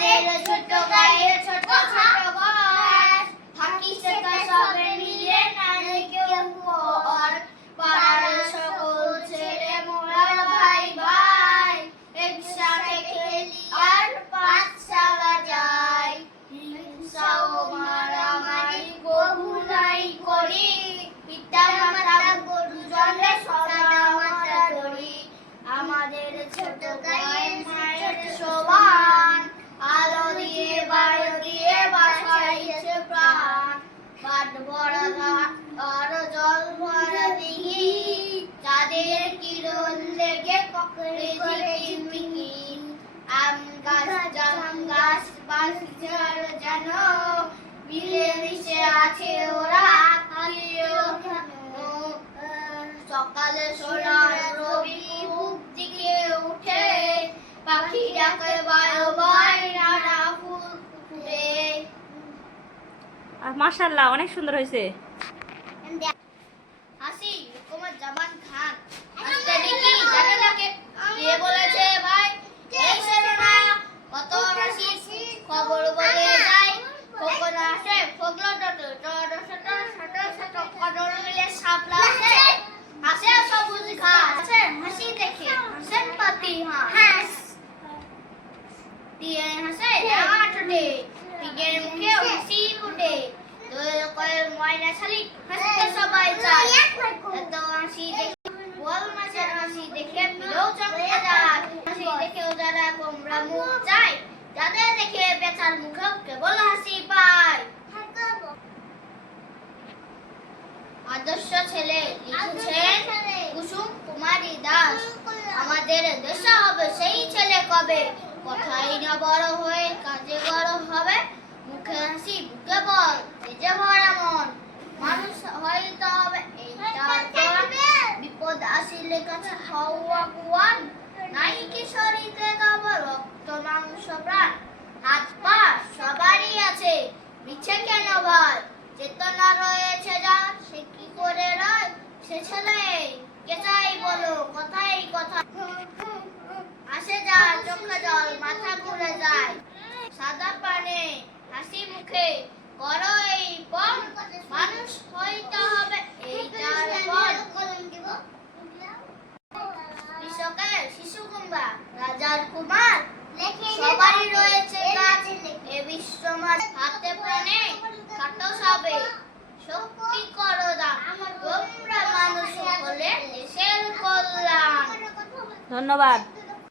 আমাদের ছোট ককরে আম গাছ জাম গাছ বাঁশঝাড় যেন মিলে মিশে আছে ওরা সকালে সোনার রবি মুখ দিকে উঠে পাখি ডাকে বায়ু বাই নানা ফুল ফুটে আর মাশাল্লাহ অনেক সুন্দর হয়েছে হাসি হুকুমত জামান খান আস্তে দেখি জানে না কে কে বলেছে ভাই এই শোনো না কত হাসি খবর বলে যাই। কখন আসে ফগলো টট টট শট শট শট কদর মিলে সাপলা আসে। হাসে সবুজ ঘাস। হাসে হাসি দেখে। হাসেন পাতি হাস। দিয়ে হাসে রাঙা ঠোঁটে। মুখে হাসি। ফুটে দোয়েল কয়েল ময়না শালিক হাসতে সবাই চায় এত হাসি দেখে বল মাছের হাসি দেখে পিলেও চমকে যায়। হাসি দেখেও যারা কোমরা মুখ দেখে মুখেও কেবল হাসি পায় আদর্শ ছেলে লিখেছেন কুসুম কুমারী দাস। আমাদের দেশে হবে সেই ছেলে কবে? কথাই না বড় হয়ে কাজে বড় হবে। মুখে হাসি, বুকে বল, তেজে ভরা মন। মানুষ হইতে হবে বিপদ আসিলে কাছে হওয়া গুয়ান নাই কি শরীরে তব রক্ত মাংস প্রাণ। হাত পা সবারই আছে। মিছে কেন ভয় চেতনা রয়েছে যার সে কি করে রয়? সে ছেলে কে চাই বলো? কথাই কথা। আসে যায় চোখে জল, মাথা ঘুরে যায়। সাদা পানে, হাসি মুখে করো এই পণ মানুষ হইতে হবে এই যার পণ কৃষকের শিশু কুম্বা রাজার কুমার সবারই রয়েছে কাজ, এ বিশ্বমাজ হাতে প্রাণে খাটো সবে। শক্তি করো দান, তোমরা মানুষ হলে দেশের কল্যাণ। ধন্যবাদ।